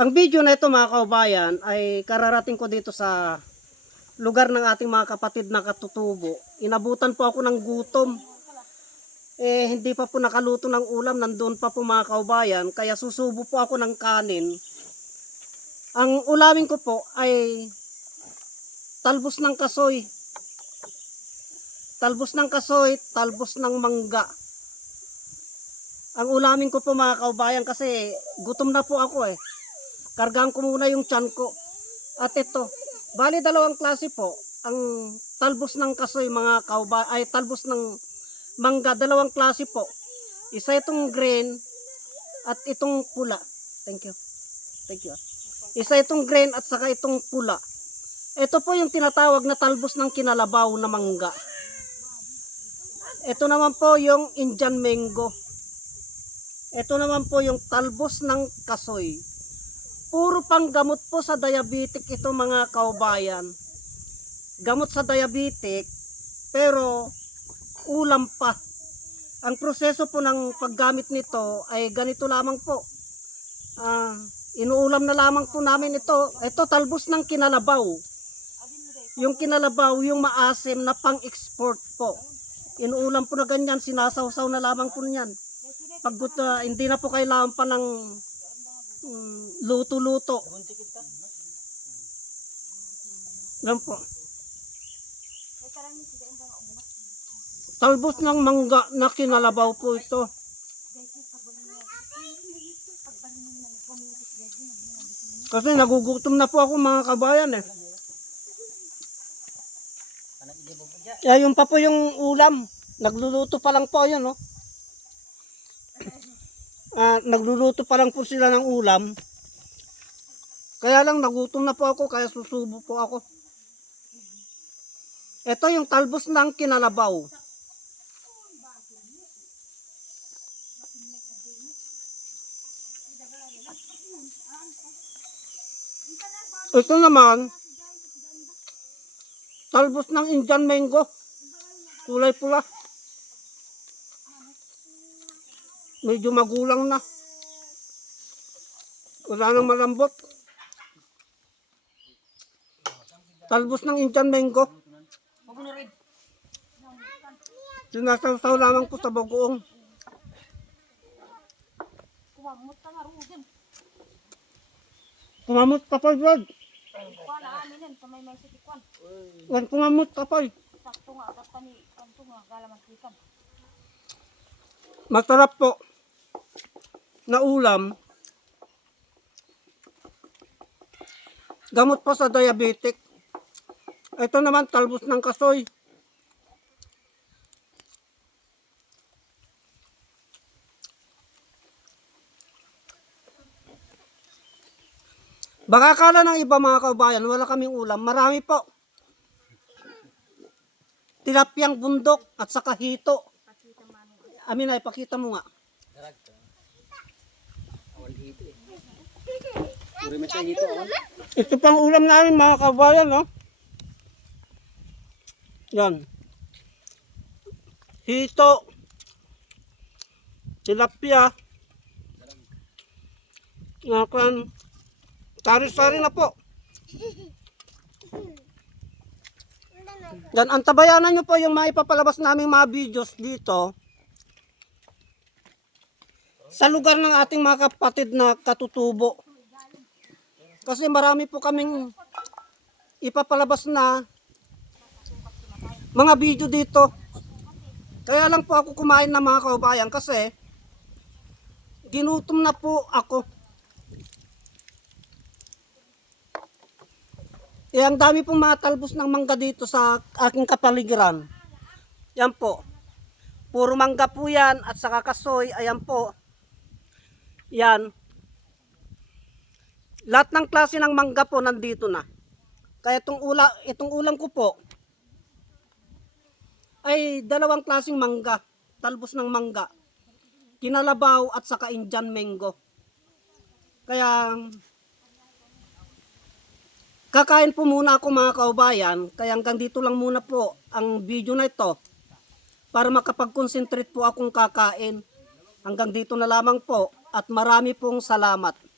Ang video na ito mga kaubayan ay kararating ko dito sa lugar ng ating mga kapatid na katutubo. Inabutan po ako ng gutom. Hindi pa po nakaluto ng ulam, nandun pa po mga kaubayan, kaya susubo po ako ng kanin. Ang ulamin ko po ay talbos ng kasoy. Talbos ng kasoy, talbos ng mangga. Ang ulamin ko po mga kaubayan kasi gutom na po ako . Kargaan ko muna yung tiyan ko. At ito, bali dalawang klase po. Ang talbos ng kasoy mga kaubayan, ay talbos ng mangga, dalawang klase po. Isa itong green at itong pula. Thank you. Thank you. Isa itong green at saka itong pula. Ito po yung tinatawag na talbos ng kinalabaw na mangga. Ito naman po yung Indian mango. Ito naman po yung talbos ng kasoy. Puro pang gamot po sa diabetic ito mga kaubayan. Gamot sa diabetic, pero ulam pa. Ang proseso po ng paggamit nito ay ganito lamang po. Inuulam na lamang po namin ito. Ito talbos ng kinalabaw. Yung kinalabaw, yung maasim na pang-export po. Inuulam po na ganyan, sinasawsaw na lamang po niyan. Pag hindi na po kailangan pa ng luto-luto. Yan po. Talbos ng mangga na kinalabaw po ito. Kasi nagugutom na po ako mga kabayan . Yung pa po yung ulam. Nagluluto pa lang po yan . Nagluluto pa lang po sila ng ulam. Kaya lang nagutom na po ako, kaya susubo po ako. Ito yung talbos ng kinalabaw. Ito naman talbos ng Indian mango. Kulay pula. Medyo magulang na. Wala nang malambot. Talbos ng Indian mango. Sinasawsaw lamang po sa bagoong. Kumamot ka pa, Brad. Kumamot ka pa. Masarap po na ulam. Gamot po sa diabetic. Ito naman talbos ng kasoy. Baka akala ng iba mga kaubayan, wala kaming ulam. Marami po. Tilapyang bundok at saka hito. Amin ay, pakita mo nga. Ito pang ulam namin mga kaubayan . Yan. Hito. Tilapia. Ngakan. Sari-sari na po. Yan, antabayanan nyo po yung maipapalabas namin mga videos dito sa lugar ng ating mga kapatid na katutubo. Kasi marami po kaming ipapalabas na mga video dito. Kaya lang po ako kumain ng mga kaubayan kasi ginutom na po ako. Ang dami pong mga talbos ng mangga dito sa aking kapaligiran. Yan po. Puro mangga po yan at saka kasoy. Ayan po. Yan. Lahat ng klase ng mangga po nandito na. Kaya itong ulam ko po ay dalawang klaseng mangga. Talbos ng mangga. Kinalabaw at saka Indian mango. Kaya kakain po muna ako mga kaubayan, kaya hanggang dito lang muna po ang video na ito para makapag-concentrate po akong kakain. Hanggang dito na lamang po at marami pong salamat.